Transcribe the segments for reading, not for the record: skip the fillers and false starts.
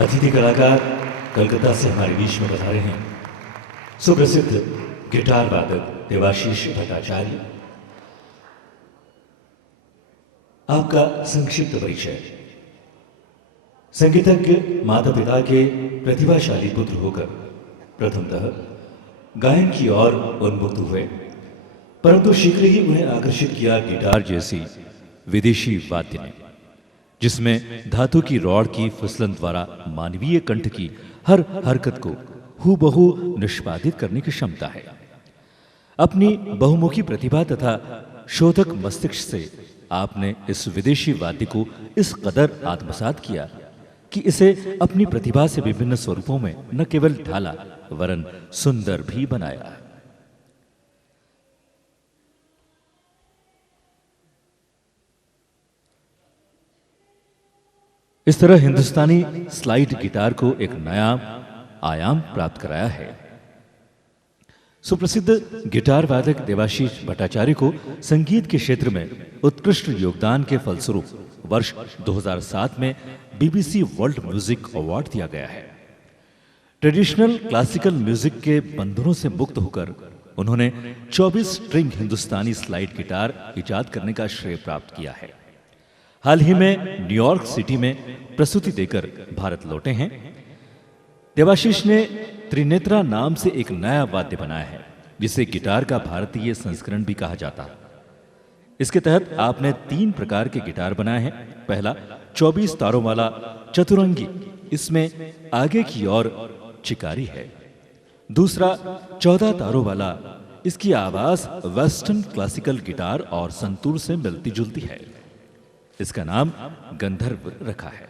अतिथि कलाकार कलकत्ता से हमारे बीच में पधारे हैं सुप्रसिद्ध गिटार वादक देवाशीष भट्टाचार्य। आपका संक्षिप्त परिचय। संगीतज्ञ माता पिता के प्रतिभाशाली पुत्र होकर प्रथमतः गायन की ओर उन्मुक्त हुए, परंतु शीघ्र ही उन्हें आकर्षित किया गिटार जैसी विदेशी वाद्य ने, जिसमें धातु की रॉड की फिसलन द्वारा मानवीय कंठ की हर हरकत को हूबहू निष्पादित करने की क्षमता है। अपनी बहुमुखी प्रतिभा तथा शोधक मस्तिष्क से आपने इस विदेशी वाद्य को इस कदर आत्मसात किया कि इसे अपनी प्रतिभा से विभिन्न स्वरूपों में न केवल ढाला वरन सुंदर भी बनाया। इस तरह हिंदुस्तानी स्लाइड गिटार को एक नया आयाम प्राप्त कराया है। सुप्रसिद्ध गिटार वादक देवाशीष भट्टाचार्य को संगीत के क्षेत्र में उत्कृष्ट योगदान के फलस्वरूप वर्ष 2007 में बीबीसी वर्ल्ड म्यूजिक अवार्ड दिया गया है। ट्रेडिशनल क्लासिकल म्यूजिक के बंधनों से मुक्त होकर उन्होंने 24 स्ट्रिंग हिंदुस्तानी स्लाइड गिटार इजाद करने का श्रेय प्राप्त किया है। हाल ही में न्यूयॉर्क सिटी में प्रस्तुति देकर भारत लौटे हैं। देवाशीष ने त्रिनेत्रा नाम से एक नया वाद्य बनाया है, जिसे गिटार का भारतीय संस्करण भी कहा जाता है। इसके तहत आपने 3 प्रकार के गिटार बनाए हैं। पहला 24 तारों वाला चतुरंगी, इसमें आगे की ओर चिकारी है। दूसरा 14 तारों वाला, इसकी आवाज वेस्टर्न क्लासिकल गिटार और संतूर से मिलती जुलती है। इसका नाम गंधर्व रखा है।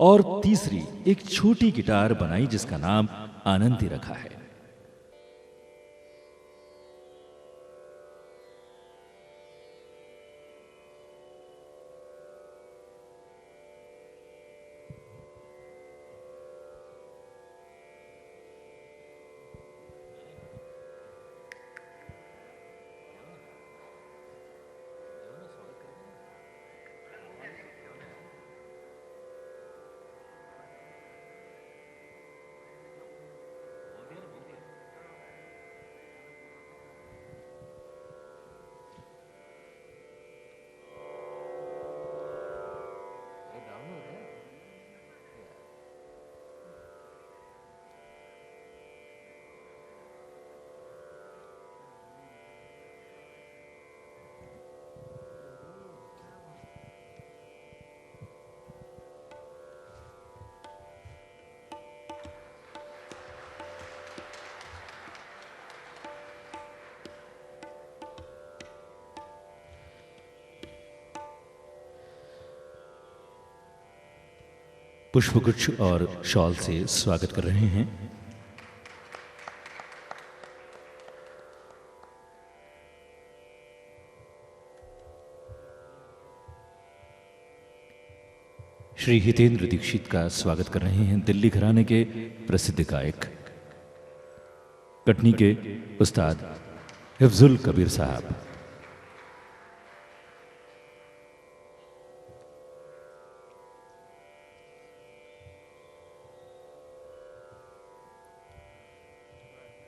और तीसरी एक छोटी गिटार बनाई जिसका नाम आनंदी रखा है। पुष्पगुच्छ और शॉल से स्वागत कर रहे हैं श्री हितेंद्र दीक्षित का स्वागत कर रहे हैं दिल्ली घराने के प्रसिद्ध गायक कटनी के उस्ताद हिफ्जुल कबीर साहब।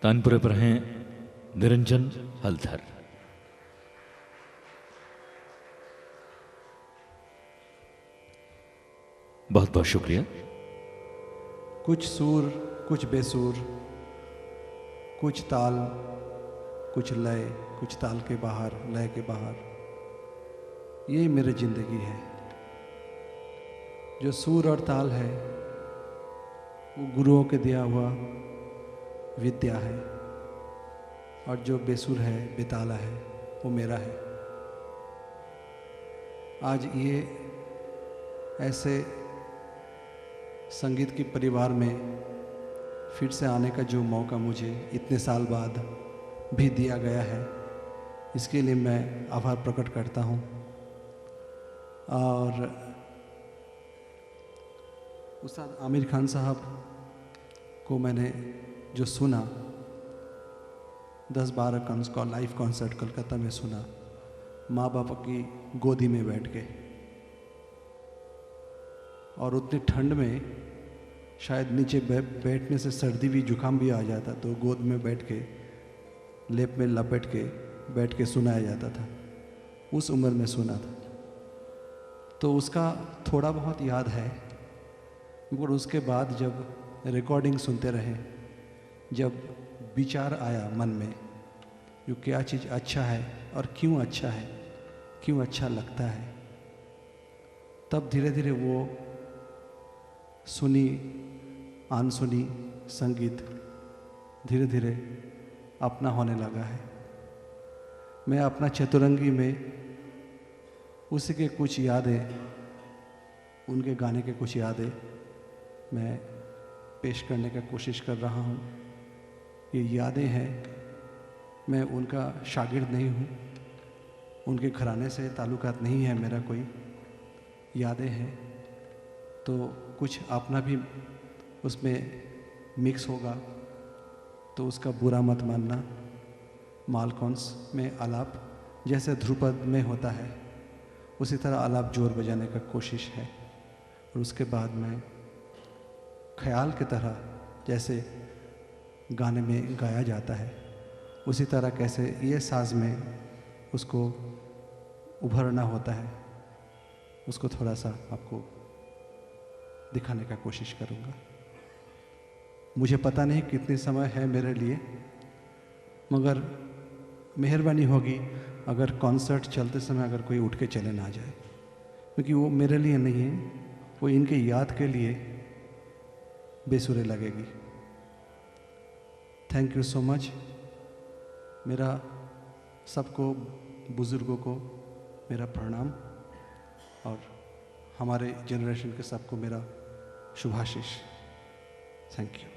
तानपुरे पर हैं निरंजन हलधर। बहुत बहुत शुक्रिया। कुछ सूर, कुछ बेसूर, कुछ ताल, कुछ लय, कुछ ताल के बाहर, लय के बाहर, यही मेरी जिंदगी है। जो सूर और ताल है वो गुरुओं के दिया हुआ विद्या है, और जो बेसुर है, बेताला है, वो मेरा है। आज ये ऐसे संगीत के परिवार में फिर से आने का जो मौका मुझे इतने साल बाद भी दिया गया है, इसके लिए मैं आभार प्रकट करता हूँ। और उस्ताद आमिर खान साहब को मैंने जो सुना 10-12 का लाइव कॉन्सर्ट कलकत्ता में सुना, माँ बाप की गोदी में बैठ के, और उतनी ठंड में शायद नीचे बैठने से सर्दी भी जुकाम भी आ जाता, तो गोद में बैठ के लेप में लपेट के बैठ के सुनाया जाता था। उस उम्र में सुना था, तो उसका थोड़ा बहुत याद है। मगर उसके बाद जब रिकॉर्डिंग सुनते रहे, जब विचार आया मन में जो क्या चीज़ अच्छा है और क्यों अच्छा है, क्यों अच्छा लगता है, तब धीरे धीरे वो सुनी अनसुनी संगीत धीरे धीरे अपना होने लगा है। मैं अपना चतुरंगी में उसी के कुछ यादें, उनके गाने के कुछ यादें मैं पेश करने का कोशिश कर रहा हूँ। ये यादें हैं, मैं उनका शागिर्द नहीं हूँ, उनके घराने से ताल्लुकात नहीं है मेरा कोई। यादें हैं तो कुछ अपना भी उसमें मिक्स होगा, तो उसका बुरा मत मानना। मालकौंस में आलाप जैसे ध्रुपद में होता है, उसी तरह आलाप जोर बजाने का कोशिश है। और उसके बाद में ख्याल की तरह जैसे गाने में गाया जाता है, उसी तरह कैसे ये साज में उसको उभरना होता है, उसको थोड़ा सा आपको दिखाने का कोशिश करूँगा। मुझे पता नहीं कितनी समय है मेरे लिए, मगर मेहरबानी होगी अगर कॉन्सर्ट चलते समय अगर कोई उठ के चले ना जाए, क्योंकि वो मेरे लिए नहीं है, वो इनके याद के लिए बेसुरे लगेगी। Thank you so much. मेरा सबको, बुज़ुर्गों को मेरा प्रणाम, और हमारे जनरेशन के सबको मेरा शुभाशीष। Thank you.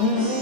Mm-hmm.